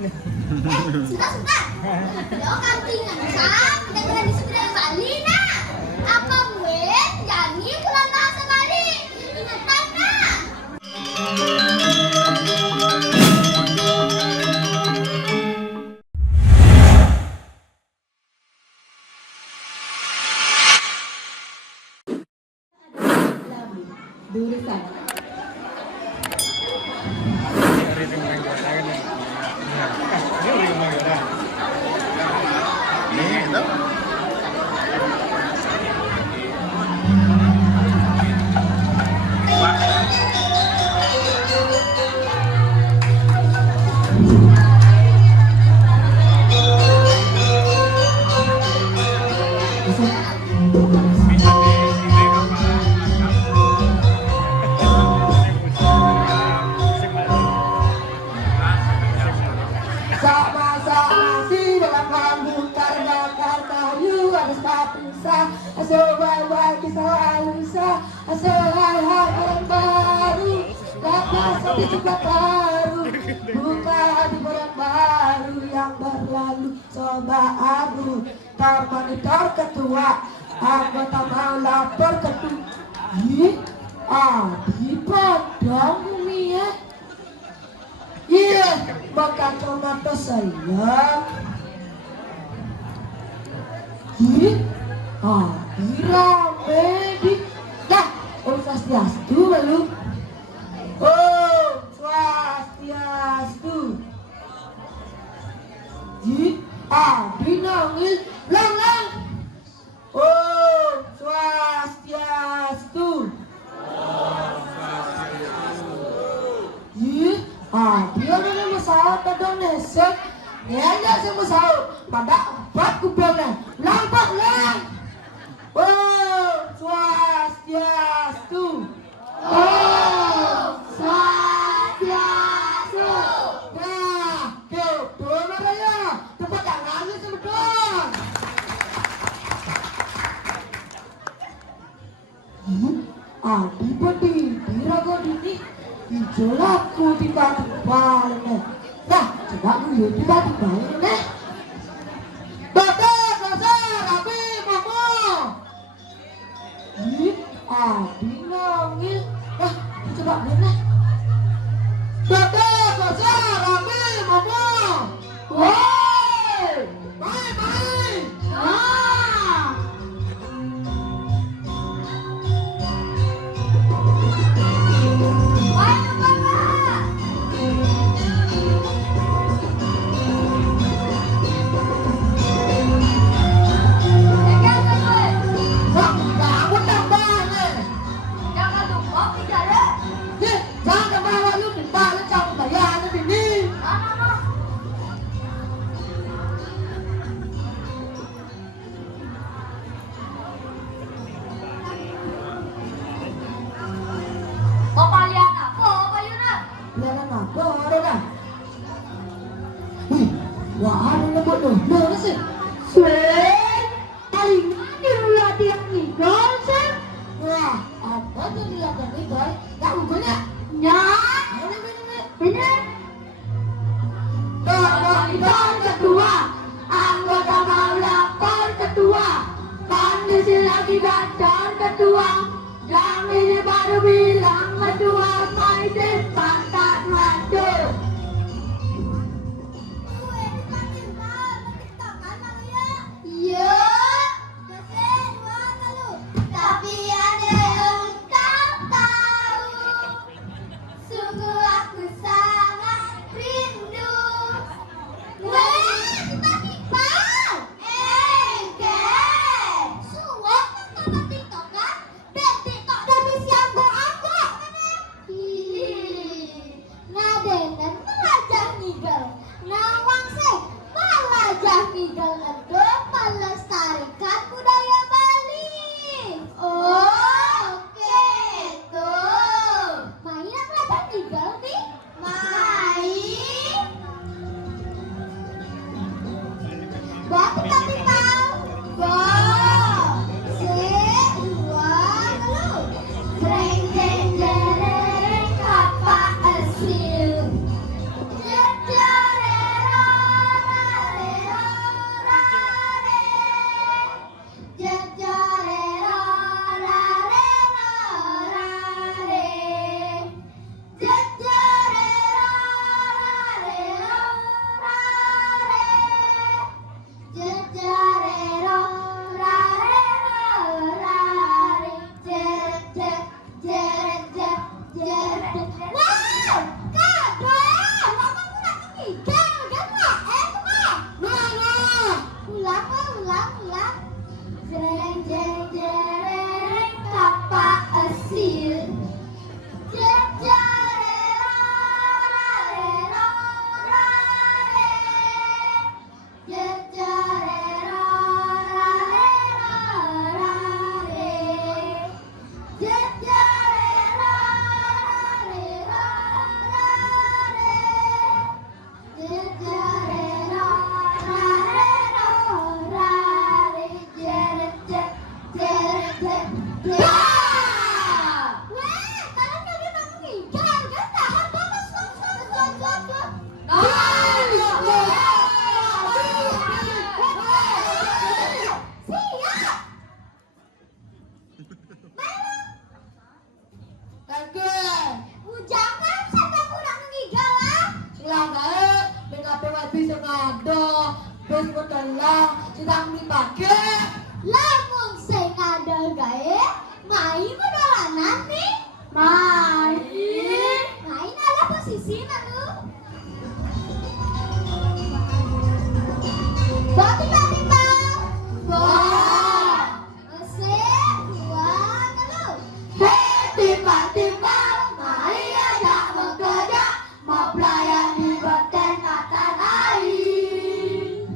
Suka-suka. Yo kantingan sak, dengan di sebelah Bali nah. Apa gue janji bulan bahasa Bali. Ingetan nah. Durusan. Sama-sama si dalam lambung karena kayu habis pisah. Asal kisah lalu bisa. Asal hal-hal yang baru. Lepas hati juga baru. Buka hati orang baru yang berlalu. Coba abu termonitor ketua. Anggota mau lapor ketua. Adi padang bumi ya. Iya, makan tomato sayang. Rame di. Dah, Swastiastu lalu. Swastiastu. Abi nangis, lang. Swastiastu. Dia ada masalah pada nesek. Nanya sih masalah pada empat kubelnya. Lambat lang. Swastiastu. Swastiastu. Nah, gitu namanya. Tempat tangannya sebetulnya. Adi berdiri ragu dini. Ijolaku tiba-tiba nih. Nah, coba dulu tiba-tiba nih. Bapak, Abi, Mama. Abi nangis. Nah, coba nih. Bapak, Abi, Mama. Woi, bye. Wah, ano ba no? Ano sih? Sweet! Paling nilulat yang nigol sih? Wah, apa tuh nilulat yang nigol? Gak ugolnya? Nyan! Bener? Ketua ketua, anggota mau lapor ketua. Kondisi lagi gadar ketua. Yang ini baru bilang ketua, main pantat waduh. Tapi ada yang kau tahu, sungguh aku sangat rindu. Tiba-tiba, suap nonton TikTok kan? Ben TikTok dari siang aku. Ngadenan melajah nigel, nawang sih melajah nigel itu melestarikan budaya Bali. Oke, tuh. Main melajah nigel nih? Main. ngado wis wedalah sidang dipake. Lamun sing ada gawe main dolanan nih. Main ala posisi nanu. Timbang. Sek, dua, telu. Timbang-timbang, mari ajak bekerja, mau pelayan di beten katan air.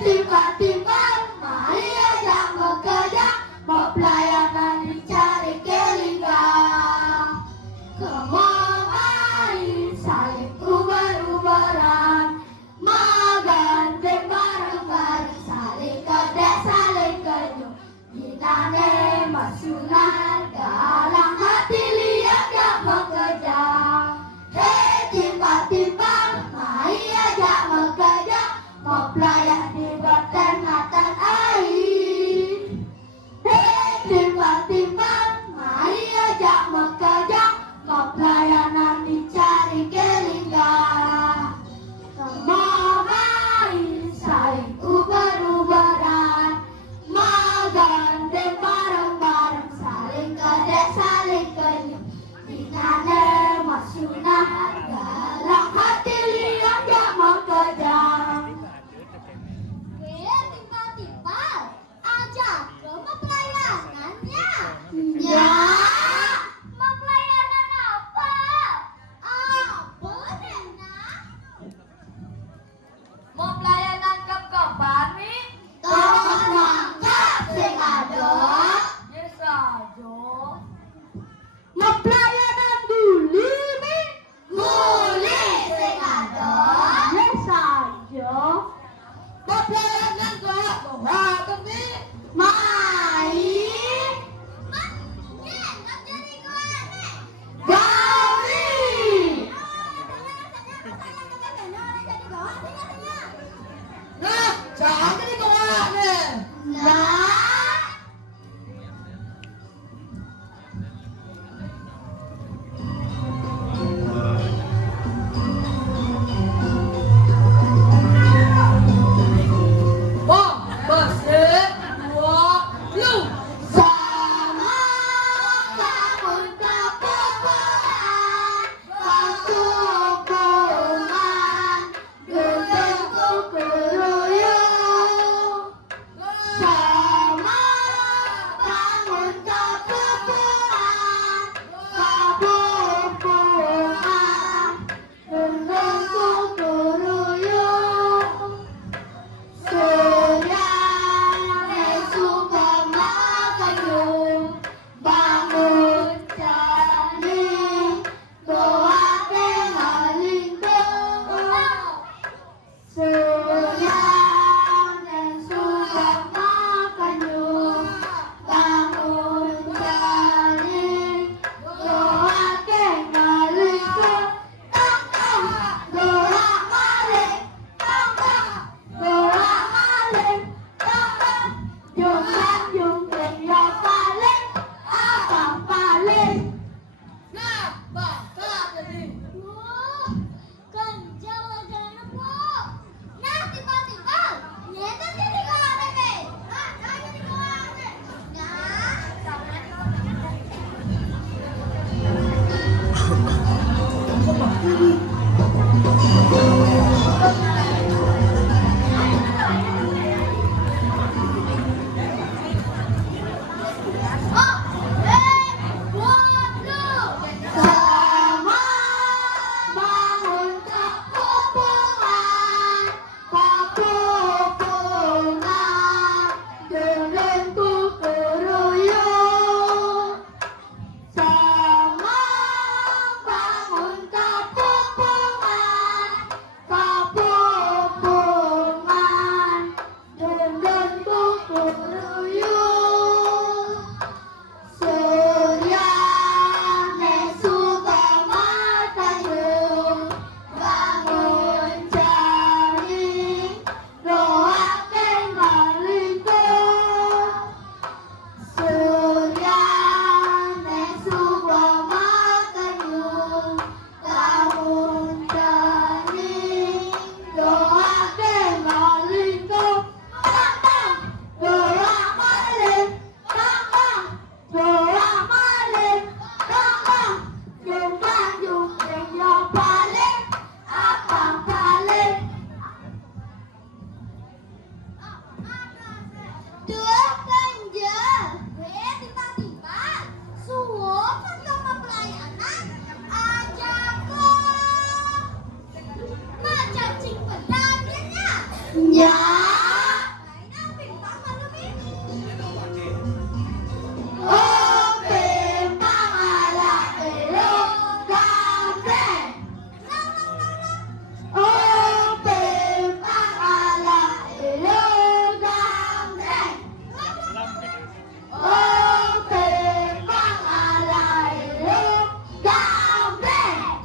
Timbang-timbang, mari ajak bekerja, mau pelayanan dicari kelingga. Kemamai saling ubar-ubaran, magandeng bareng-bareng, saling kedek, saling kenyum. Dinane masunan dalam hati lihat yang bekerja. Timbang-timbang, mari ajak bekerja, mau pelayan di beten katan air. Timbang-timbang, mari ajak bekerja, mau pelayanan dicari kelingga. Kemamai saling ubar-ubaran, magandeng bareng-bareng, saling kedek, saling kenyum. Dinane masunan dalam hati lihat yang bekerja. Timbang-timbang, ajak ke pelayanannya. Ya. Pelayanan apa? Apa deh, nak? Mau pelayanan kapan nih? Tolong mangkap sing ado. Yes aja. Mau pelayanan dulu nih? Muli sing ado. Yes aja. Mau pelayanan doa nih? Main. Nak jadi gimana? Gauri. Nah, jangan jadi doa nih. Nah, Bersih, dua, lu. Sama bangun kepupuhan, kepupuhan, gendeng kukuruyung. Sama bangun kepupuhan, kepupuhan, gendeng kukuruyung. Suryane sukama kayung, bangun cani, doake ngalindung. Suryane sukama kayung, bangun cani, doake ngalindung. Tong-tong, dorak malik, tong-tong, dorak malik, tong-tong, jungkan ya paling, abang paling. Nah, bakal jadi. kencang wajahnya, Bu. Nah, timbang-timbang, nyata jadi gimana, Be? Jadi gimana? Sama bangun kepupuhan, kepupuhan, gendeng kukuruyung. Sama bangun kepupuhan, Ya. Oh, pimpang ala elu gambreng. Oh, pimpang ala elu gambreng. Oh, pimpang ala elu gambreng.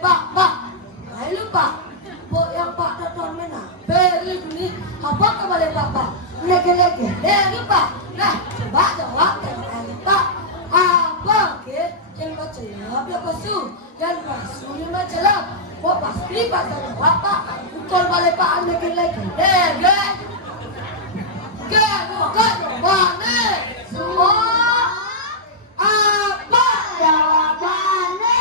Pak, ay lupa. Po yang Pak Taton mana? Beri ini. Apa kembali Pak? Lagi-lagi. Lupa. Nah, coba jawab dengan Pak. Apa ke yang macam ya pasu? Dan pasu yang macam Kok pasti Pak jawab Pak. Bukan balik Pak lagi-lagi. Bukan jawabannya. Semua. Apa jawabannya?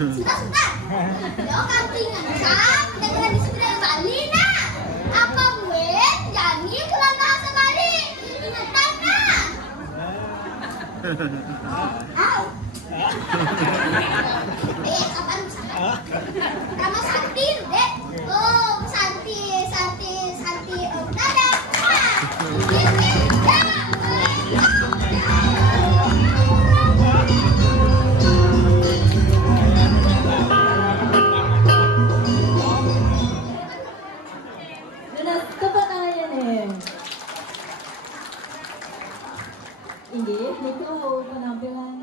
Sebentar. Yo kantingan sang, dengan disebutnya Bali nah. Apa gue jadi bulan bahasa Bali? Ingatan nah. Au. Kapan bisa? Nama Santi, Dek. Oh, Santi. Dadah. Lunas, tepuk tangannya nih. Ini itu penampilan